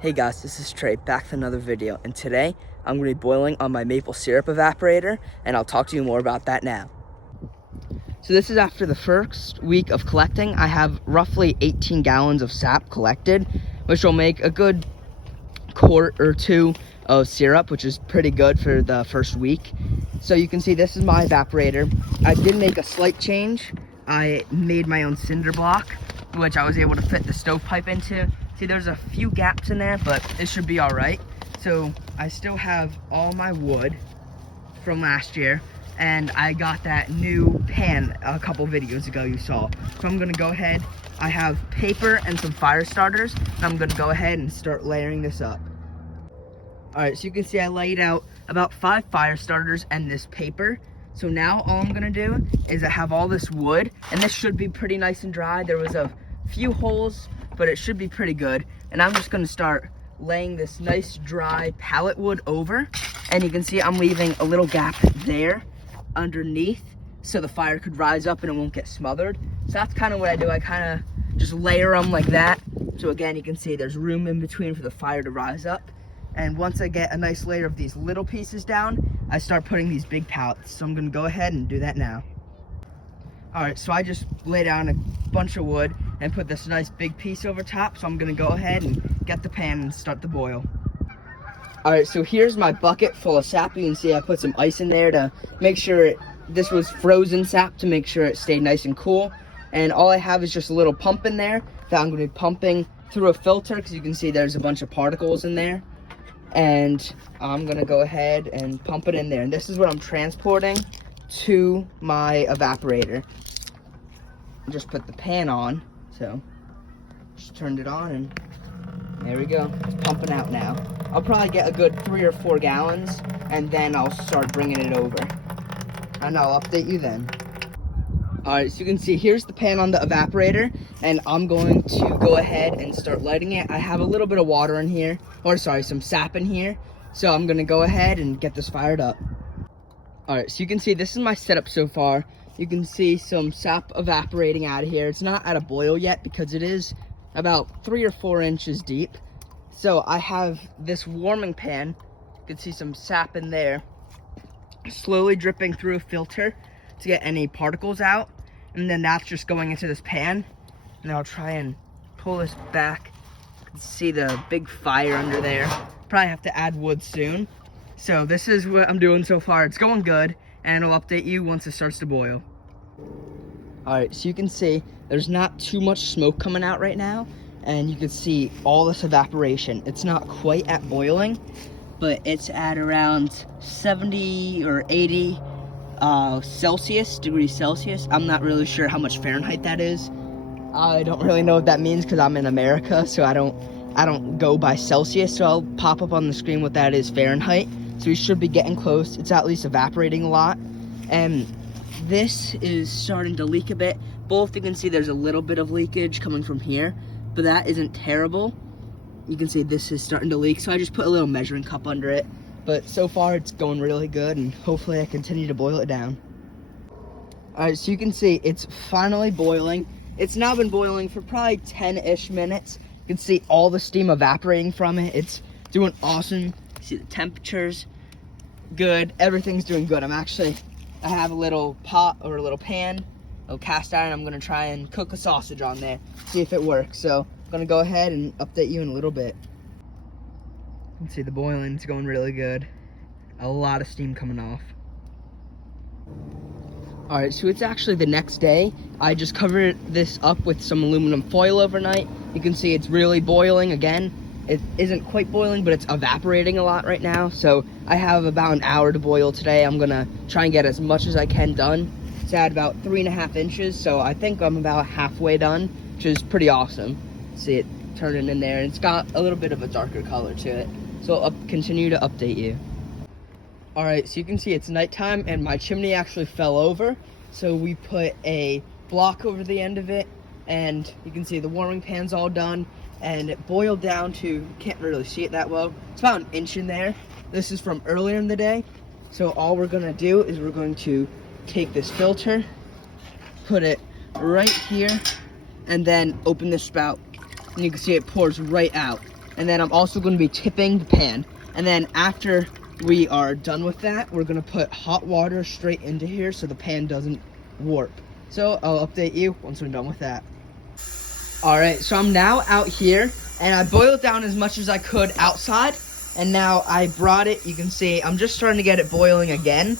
Hey guys, this is Trey, back with another video, and today I'm going to be boiling on my maple syrup evaporator, and I'll talk to you more about that now. So this is after the first week of collecting. I have roughly 18 gallons of sap collected, which will make a good quart or two of syrup, which is pretty good for the first week. So you can see this is my evaporator. I did make a slight change. I made my own cinder block, which I was able to fit the stovepipe into. See, there's a few gaps in there, but it should be all right. So I still have all my wood from last year, and I got that new pan a couple videos ago you saw. So I'm gonna go ahead, I have paper and some fire starters, and I'm gonna go ahead and start layering this up. All right, so you can see I laid out about 5 fire starters and this paper. So now all I'm gonna do is I have all this wood, and this should be pretty nice and dry. There was a few holes, but it should be pretty good. And I'm just gonna start laying this nice dry pallet wood over. And you can see I'm leaving a little gap there underneath so the fire could rise up and it won't get smothered. So that's kind of what I do. I kind of just layer them like that. So again, you can see there's room in between for the fire to rise up. And once I get a nice layer of these little pieces down, I start putting these big pallets. So I'm gonna go ahead and do that now. All right, so I just lay down a bunch of wood and put this nice big piece over top. So I'm gonna go ahead and get the pan and start the boil. All right, so here's my bucket full of sap. You can see I put some ice in there to make sure this was frozen sap to make sure it stayed nice and cool. And all I have is just a little pump in there that I'm gonna be pumping through a filter, because you can see there's a bunch of particles in there. And I'm gonna go ahead and pump it in there. And this is what I'm transporting to my evaporator. Just put the pan on, so just turned it on, and there we go. It's pumping out now. I'll probably get a good 3 or 4 gallons, and then I'll start bringing it over, and I'll update you then. All right, so you can see here's the pan on the evaporator, and I'm going to go ahead and start lighting it. I have a little bit of water in here, or sorry, some sap in here, so I'm gonna go ahead and get this fired up. All right, so you can see this is my setup so far. You can see some sap evaporating out of here. It's not at a boil yet because it is about 3 or 4 inches deep. So I have this warming pan. You can see some sap in there, slowly dripping through a filter to get any particles out. And then that's just going into this pan. And I'll try and pull this back. You can see the big fire under there. Probably have to add wood soon. So this is what I'm doing so far. It's going good, and I'll update you once it starts to boil. All right, so you can see there's not too much smoke coming out right now, and you can see all this evaporation. It's not quite at boiling, but it's at around 70 or 80 degrees Celsius. I'm not really sure how much Fahrenheit that is. I don't really know what that means because I'm in America, so I don't go by Celsius, so I'll pop up on the screen what that is Fahrenheit. So we should be getting close. It's at least evaporating a lot. And this is starting to leak a bit. Both you can see there's a little bit of leakage coming from here, but that isn't terrible. You can see this is starting to leak, so I just put a little measuring cup under it. But so far it's going really good, and hopefully I continue to boil it down. All right, so you can see it's finally boiling. It's now been boiling for probably 10-ish minutes. You can see all the steam evaporating from it. It's doing awesome. See the temperatures, good. Everything's doing good. I have a little pot or a little pan, a cast iron. I'm gonna try and cook a sausage on there, see if it works. So I'm gonna go ahead and update you in a little bit. You can see the boiling's going really good. A lot of steam coming off. All right, so it's actually the next day. I just covered this up with some aluminum foil overnight. You can see it's really boiling again. It isn't quite boiling, but it's evaporating a lot right now. So I have about an hour to boil today. I'm gonna try and get as much as I can done. It's at about 3.5 inches, so I think I'm about halfway done, which is pretty awesome. See it turning in there, and it's got a little bit of a darker color to it. So I'll continue to update you. All right, so you can see it's nighttime, and my chimney actually fell over. So we put a block over the end of it, and you can see the warming pan's all done. And it boiled down to, can't really see it that well, it's about 1 inch in there. This is from earlier in the day. So all we're gonna do is we're going to take this filter, put it right here, and then open the spout. And you can see it pours right out. And then I'm also going to be tipping the pan. And then after we are done with that, we're going to put hot water straight into here so the pan doesn't warp. So I'll update you once we're done with that. All right, so I'm now out here, and I boiled down as much as I could outside, and now I brought it. You can see I'm just starting to get it boiling again.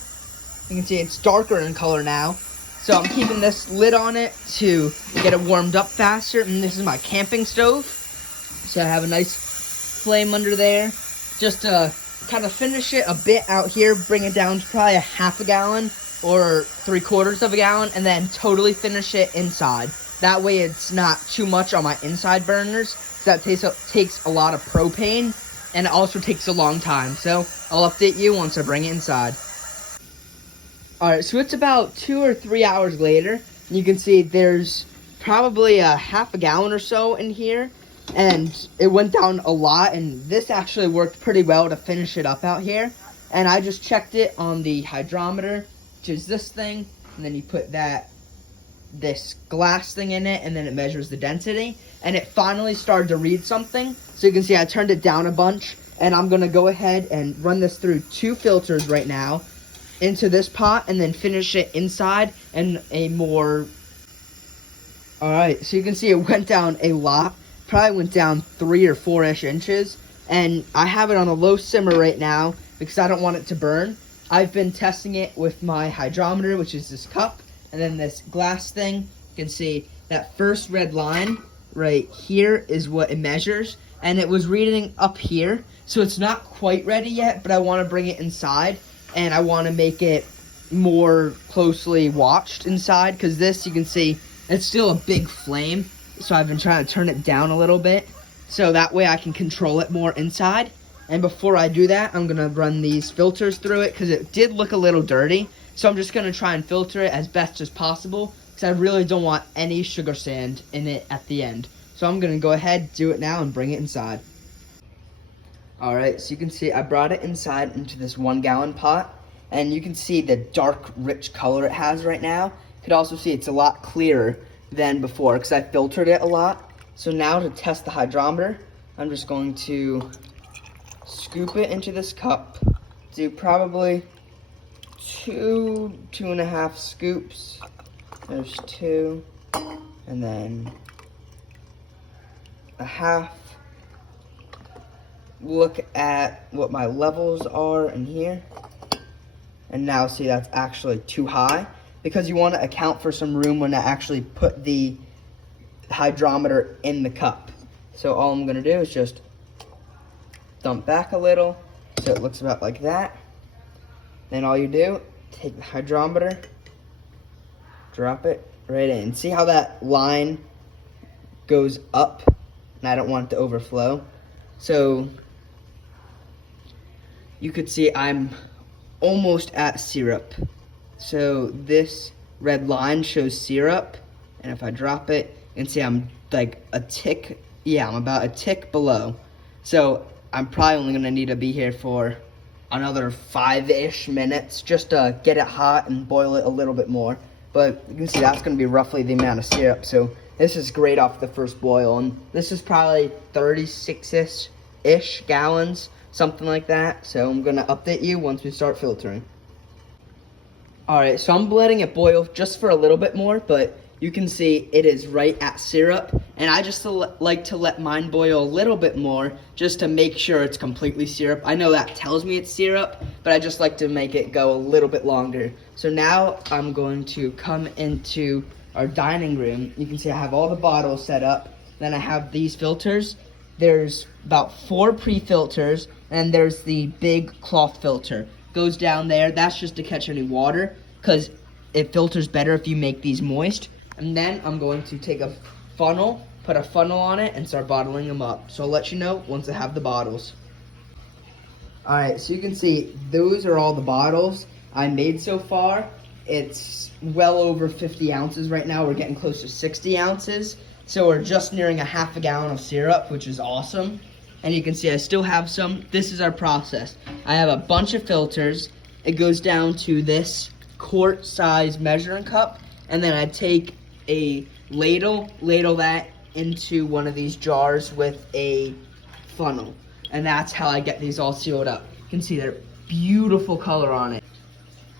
You can see it's darker in color now. So I'm keeping this lid on it to get it warmed up faster. And this is my camping stove. So I have a nice flame under there. Just to kind of finish it a bit out here, bring it down to probably a half a gallon or 3/4 of a gallon, and then totally finish it inside. That way it's not too much on my inside burners. That takes a lot of propane, and it also takes a long time. So I'll update you once I bring it inside. Alright, so it's about 2 or 3 hours later. You can see there's probably a half a gallon or so in here. And it went down a lot, and this actually worked pretty well to finish it up out here. And I just checked it on the hydrometer, which is this thing. And then you put this glass thing in it, and then it measures the density. And it finally started to read something. So you can see I turned it down a bunch. And I'm going to go ahead and run this through 2 filters right now into this pot, and then finish it inside in a more... Alright, so you can see it went down a lot. Probably went down 3 or 4-ish inches. And I have it on a low simmer right now because I don't want it to burn. I've been testing it with my hydrometer, which is this cup, and then this glass thing. You can see that first red line right here is what it measures, and it was reading up here. So it's not quite ready yet, but I want to bring it inside. And I want to make it more closely watched inside, because this, you can see, it's still a big flame. So I've been trying to turn it down a little bit, so that way I can control it more inside. And before I do that, I'm going to run these filters through it, because it did look a little dirty. So I'm just going to try and filter it as best as possible, because I really don't want any sugar sand in it at the end. So I'm going to go ahead, do it now, and bring it inside. Alright, so you can see I brought it inside into this 1 gallon pot, and you can see the dark, rich color it has right now. You can also see it's a lot clearer than before because I filtered it a lot. So now to test the hydrometer, I'm just going to scoop it into this cup, do probably 2.5 scoops. There's 2, and then a half. Look at what my levels are in here, and now see that's actually too high, because you want to account for some room when I actually put the hydrometer in the cup. So all I'm going to do is just dump back a little so it looks about like that. Then all you do, take the hydrometer, drop it right in. See how that line goes up, and I don't want it to overflow. So you could see I'm almost at syrup. So this red line shows syrup, and if I drop it, you can see I'm like a tick, I'm about a tick below. So I'm probably only gonna need to be here for another 5-ish minutes just to get it hot and boil it a little bit more. But you can see that's gonna be roughly the amount of syrup. So this is great off the first boil, and this is probably 36-ish gallons. Something like that. So I'm gonna update you once we start filtering. Alright, so I'm letting it boil just for a little bit more, but you can see it is right at syrup, and I just like to let mine boil a little bit more just to make sure it's completely syrup. I know that tells me it's syrup, but I just like to make it go a little bit longer. So now I'm going to come into our dining room. You can see I have all the bottles set up, then I have these filters. There's about 4 pre-filters, and there's the big cloth filter. Goes down there. That's just to catch any water, because it filters better if you make these moist. And then I'm going to take a funnel, put a funnel on it, and start bottling them up. So I'll let you know once I have the bottles. Alright, so you can see those are all the bottles I made so far. It's well over 50 ounces right now. We're getting close to 60 ounces. So we're just nearing a half a gallon of syrup, which is awesome. And you can see I still have some. This is our process. I have a bunch of filters. It goes down to this quart size measuring cup. And then I take a ladle that into one of these jars with a funnel. And that's how I get these all sealed up. You can see they're beautiful color on it.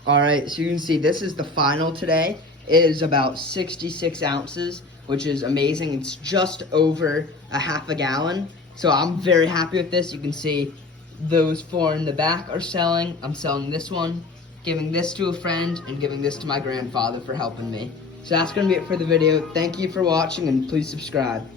All right, so you can see this is the final today. It is about 66 ounces, which is amazing. It's just over a half a gallon. So I'm very happy with this. You can see those 4 in the back are selling. I'm selling this one, giving this to a friend, and giving this to my grandfather for helping me. So that's gonna be it for the video. Thank you for watching, and please subscribe.